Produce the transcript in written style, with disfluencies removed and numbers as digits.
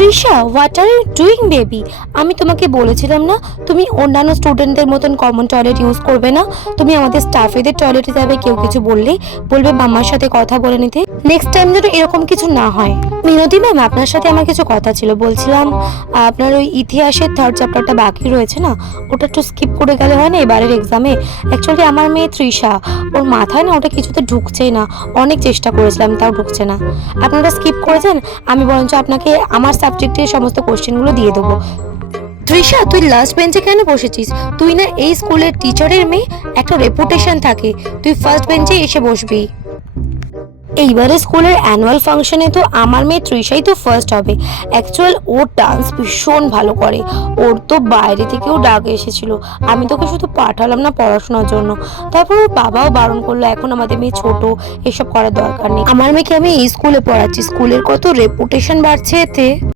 Trisha, what are you doing baby? আমি তোমাকে বলেছিলাম না তুমি অন্যান্য স্টুডেন্টদের মতন কমন টয়লেট ইউজ করবে না। তুমি আমাদের স্টাফেদের টয়লেটে যাবে, কেউ কিছু বললেই বলবে মাম্মার সাথে কথা বলে নিতে। নেক্সট টাইম যেন এরকম কিছু না হয়। মিনতি ম্যাম, আপনার সাথে আমার কিছু কথা ছিল। বলছিলাম আপনার ওই ইতিহাসের থার্ড চ্যাপ্টারটা বাকি রয়েছে না, ওটা একটু স্কিপ করে গেলে হয় না এবারের এক্সামে? অ্যাকচুয়ালি আমার মেয়ে তৃষা, ওর মাথায় না ওটা কিছুতে ঢুকছেই না। অনেক চেষ্টা করেছিলাম, তাও ঢুকছে না। আপনারা স্কিপ করেছেন, আমি বরঞ্চ আপনাকে আমার সাবজেক্টের সমস্ত কোশ্চেনগুলো দিয়ে দেবো। তৃষা, তুই লাস্ট বেঞ্চে কেন বসেছিস? তুই না এই স্কুলের টিচারের মেয়ে, একটা রেপুটেশন থাকে। তুই ফার্স্ট বেঞ্চে এসে বসবি। এইবারে স্কুলের অ্যানুয়াল ফাংশনে তো আমার মেয়ে তৃষাই তো ফার্স্ট হবে। অ্যাকচুয়াল ওর ডান্স ভীষণ ভালো করে। ওর তো বাইরে থেকেও ডাক এসেছিল। আমি তোকে শুধু পাঠালাম না পড়াশোনার জন্য, তারপর ওর বাবাও বারণ করলো এখন আমাদের মেয়ে ছোট, এসব করার দরকার নেই। আমার মেয়েকে আমি এই স্কুলে পড়াচ্ছি, স্কুলের কত রেপুটেশন বাড়ছে এতে।